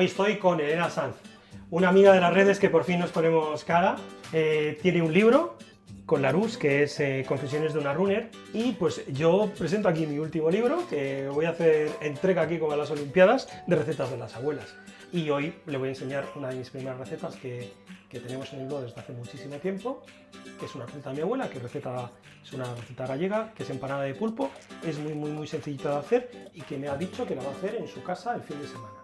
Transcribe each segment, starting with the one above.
Hoy estoy con Elena Sanz, una amiga de las redes que por fin nos ponemos cara. Tiene un libro con Larousse que es Confesiones de una runner, y pues yo presento aquí mi último libro, que voy a hacer entrega aquí como a las Olimpiadas, de recetas de las abuelas. Y hoy le voy a enseñar una de mis primeras recetas que tenemos en el blog desde hace muchísimo tiempo, que es una receta de mi abuela, es una receta gallega, que es empanada de pulpo. Es muy sencillita de hacer y que me ha dicho que la va a hacer en su casa el fin de semana.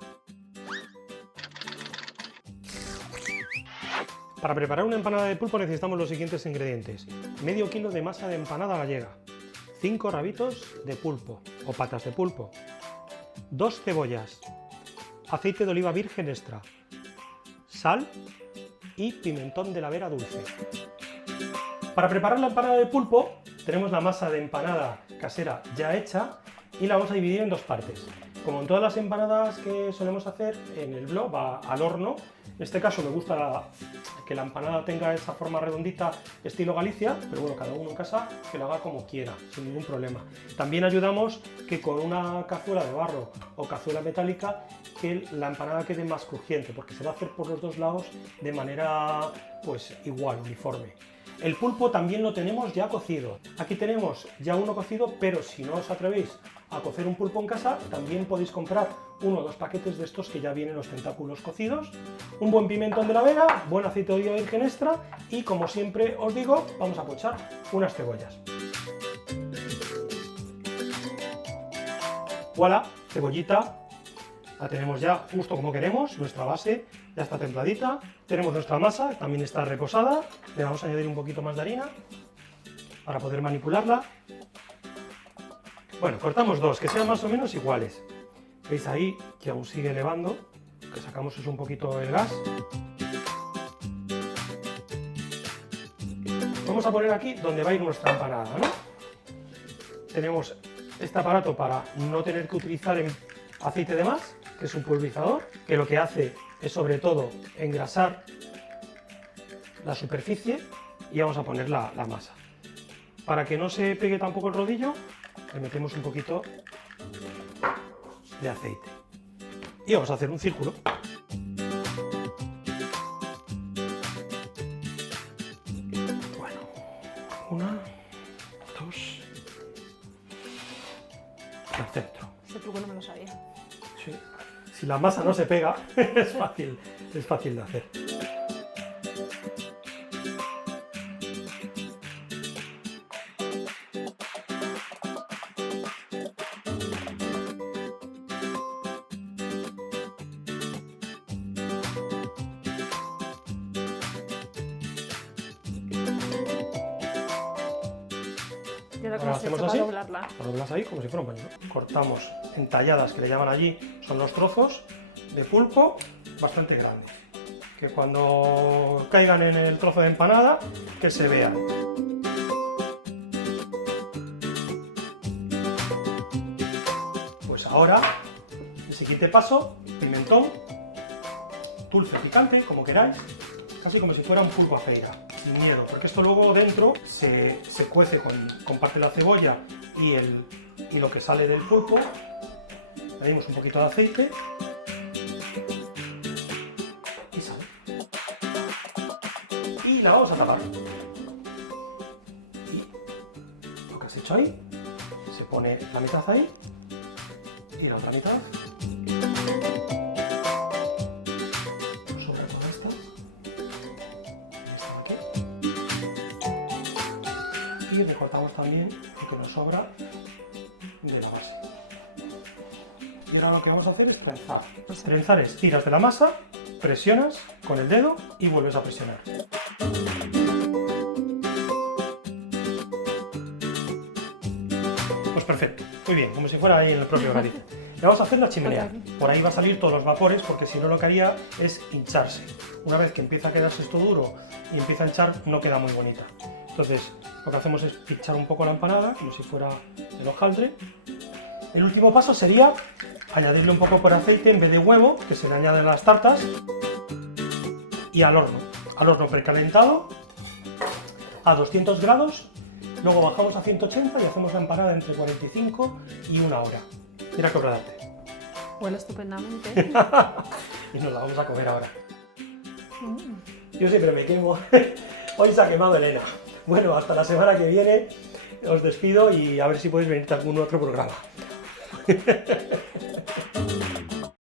Para preparar una empanada de pulpo necesitamos los siguientes ingredientes: medio kilo de masa de empanada gallega, 5 rabitos de pulpo o patas de pulpo, 2 cebollas, aceite de oliva virgen extra, sal y pimentón de la vera dulce. Para preparar la empanada de pulpo tenemos la masa de empanada casera ya hecha y la vamos a dividir en dos partes. Como en todas las empanadas que solemos hacer en el blog, va al horno. En este caso me gusta que la empanada tenga esa forma redondita estilo Galicia, pero bueno, cada uno en casa que lo haga como quiera, sin ningún problema. También ayudamos que con una cazuela de barro o cazuela metálica que la empanada quede más crujiente, porque se va a hacer por los dos lados de manera pues igual, uniforme. El pulpo también lo tenemos ya cocido. Aquí tenemos ya uno cocido, pero si no os atrevéis a cocer un pulpo en casa, también podéis comprar 1 o 2 paquetes de estos que ya vienen los tentáculos cocidos, un buen pimentón de la vera, buen aceite de oliva virgen extra y, como siempre os digo, vamos a pochar unas cebollas. Voilà, cebollita. La tenemos ya justo como queremos, nuestra base ya está templadita, tenemos nuestra masa, también está reposada, le vamos a añadir un poquito más de harina para poder manipularla. Bueno, cortamos dos, que sean más o menos iguales. Veis ahí que aún sigue elevando, que sacamos es un poquito el gas. Vamos a poner aquí donde va a ir nuestra empanada, ¿no? Tenemos este aparato para no tener que utilizar aceite de más, que es un pulverizador, que lo que hace es sobre todo engrasar la superficie, y vamos a poner la masa. Para que no se pegue tampoco el rodillo, le metemos un poquito de aceite y vamos a hacer un círculo. Bueno, 1, 2, al centro. Ese truco no me lo sabía. Sí. Si la masa no se pega, es fácil de hacer. Ahora Hacemos para así, doblarla. la doblas ahí como si fuera un pañuelo. Cortamos en talladas, que le llaman allí, son los trozos de pulpo bastante grandes, que cuando caigan en el trozo de empanada, que se vean. Pues ahora, el siguiente paso, pimentón, dulce, picante, como queráis, casi como si fuera un pulpo a feira, sin miedo, porque esto luego dentro se cuece con parte de la cebolla y lo que sale del pulpo. Añadimos un poquito de aceite y sal. Y la vamos a tapar. Y lo que has hecho ahí, se pone la mitad ahí y la otra mitad. Y recortamos también lo que nos sobra de la base. Y ahora lo que vamos a hacer es trenzar. Trenzar es tiras de la masa, presionas con el dedo y vuelves a presionar. Pues perfecto, muy bien, como si fuera ahí en el propio Galicia. Le vamos a hacer la chimenea. Por ahí va a salir todos los vapores, porque si no lo que haría es hincharse. Una vez que empieza a quedarse esto duro y empieza a hinchar, no queda muy bonita. Entonces, lo que hacemos es pinchar un poco la empanada, como si fuera el hojaldre. El último paso sería añadirle un poco de aceite en vez de huevo, que se le añade a las tartas, y al horno precalentado, a 200 grados, luego bajamos a 180 y hacemos la empanada entre 45 y 1 hora. Mira qué obra de arte. Huele estupendamente. y nos la vamos a comer ahora. Mm. Yo siempre me quemo. Hoy se ha quemado Elena. Bueno, hasta la semana que viene os despido y a ver si podéis venir a algún otro programa.